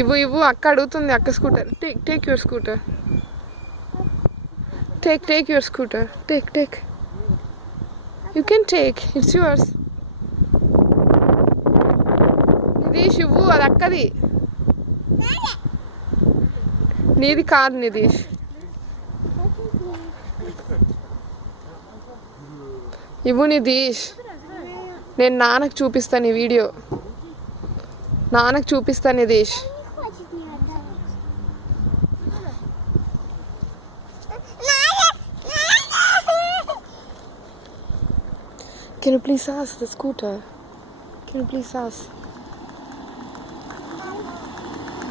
ఇవ్వు అక్క అడుగుతుంది అక్క scooter. Take your scooter. Take your scooter. Take you can take, it's yours. Nidheesh ఇవ్వు, అది అక్కది, నీది కాదు నిధీష్. ఇవ్వు నిధీష్, నేను నాన్నకు చూపిస్తాను ఈ వీడియో. నాన్నకు చూపిస్తాను నిధీష్. Can you please ask the scooter? Can you please ask?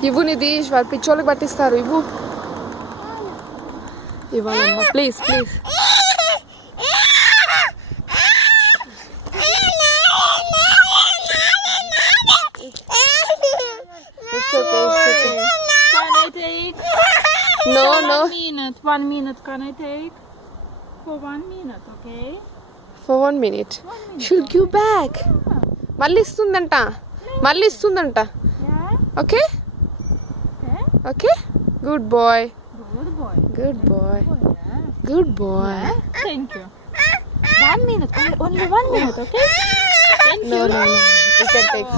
ఇవ్వు నిధీష్, వాళ్ళు పిచ్చోళ్ళకి పట్టిస్తారు. ఇవ్వాలమ్మా, please. It's okay. Can I take? No. 1 minute. Can I take? For 1 minute, okay? For 1 minute. She'll give back. మళ్ళీ ఇస్తుందంట. Yeah. Okay? Okay? Good boy. Good boy. Good boy. Yeah. Thank you. 1 minute. Only 1 minute, okay? Thank you. No. You can take.